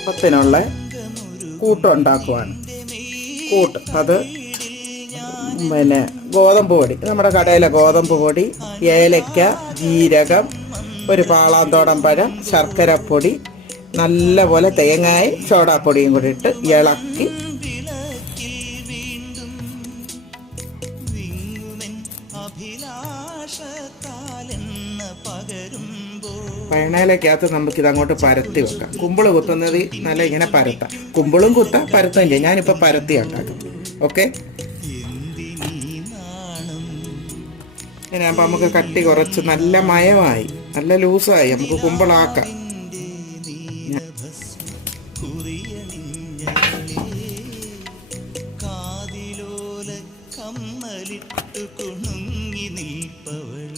അപ്പത്തിനുള്ള കൂട്ടുണ്ടാക്കുവാണ്. കൂട്ട് അത് പിന്നെ ഗോതമ്പ് പൊടി, നമ്മുടെ കടയിലെ ഗോതമ്പ് പൊടി, ഏലക്ക, ജീരകം, ഒരു പാളാന്തോടൻ പഴം, ശർക്കരപ്പൊടി, നല്ലപോലെ തേങ്ങായും സോഡാപ്പൊടിയും കൂടി ഇട്ട് ഇളക്കി പയണയിലേക്കകത്ത് നമുക്കിത് അങ്ങോട്ട് പരത്തി വെക്കാം. കുമ്പിള് കുത്തുന്നത് നല്ല ഇങ്ങനെ പരത്താം. കുമ്പിളും കുത്താം, പരത്തുകയും ചെയ്യാം. ഞാനിപ്പോൾ പരത്തി ഉണ്ടാക്കും. ഓക്കെ, ഇങ്ങനെയാകുമ്പോൾ നമുക്ക് കട്ടി കുറച്ച് നല്ല മയമായി, നല്ല ലൂസായി നമുക്ക് കുമ്പിളാക്കാം. കാതിലോല കമ്മലിട്ടു കുണുങ്ങി നീപ്പവൾ